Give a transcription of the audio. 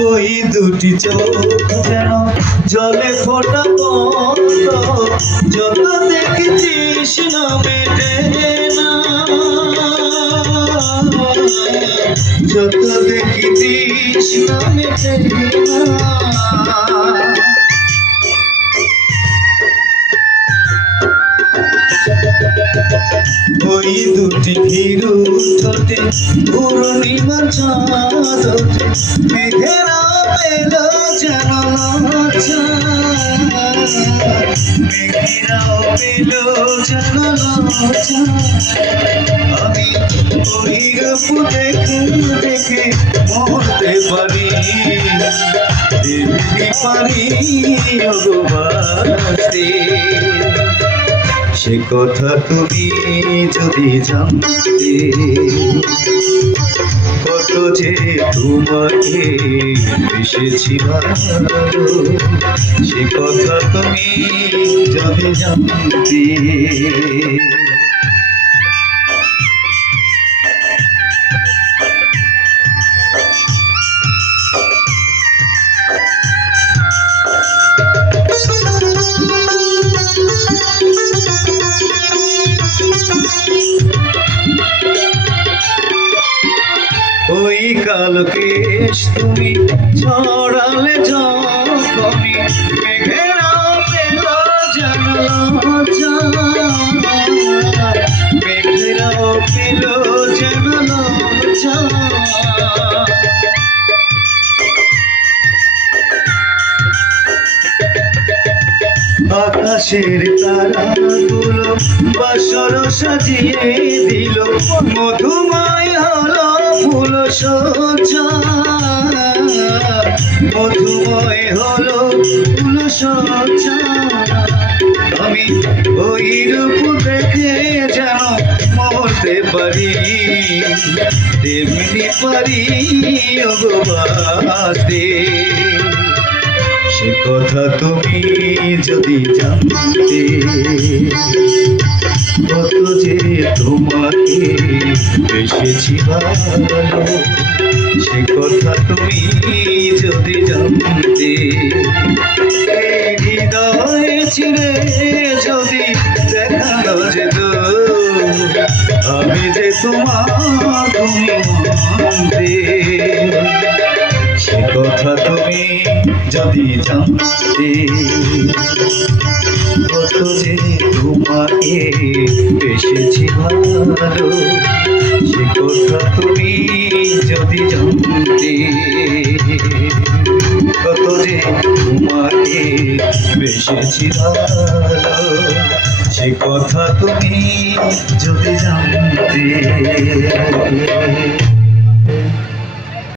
ওই দুটি চোখ যেন জলে ফোটা পদ্ম, যত দেখেছিস না মেটে না, যত দেখেছিস না মেটে না। ওই দুটি ভীরু ঠোঁটে পূর্ণিমা চাঁদ ওঠে, মেঘেরা পেল যেন লজ্জা, মেঘেরাও পেল যেন লজ্জা। আমি ওই রূপ দেখে দেখে মরতে পারি, দেখতে পারি ভগবানে। সে কথা তুমি যদি জানতে, কত যে তোমাকে বেসেছি ভালো, সে কথা তুমি যদি জানতে। ওই কালো কেশ তুমি ছড়ালে যখনই, মেঘেরাও পেল যেন লজ্জা, মেঘেরাও পেল যেন লজ্জা। আকাশের তারাগুলো বাসর সাজিয়ে দিল, মধুময় হলো ফুল সজ্জা, মধুময় হলো ফুল সজ্জা। আমি ওই রূপ দেখে যেন মরতে পারি, তেমনি পারি ভগবানে। সে কথা তুমি যদি জানতে, কত যে তোমাকে বেসেছি ভালো, সে কথা তুমি যদি জানতে। এই হৃদয় চিরে যদি দেখানো যেত, আমি যে তোমার তুমি মানতে। সে কথা তুমি যদি জানতে, কত যে তোমাকে বেসেছি ভালো, সে কথা তুমি যদি জানতে, কত যে তোমাকে বেসেছি ভালো, সে কথা তুমি যদি জানতে।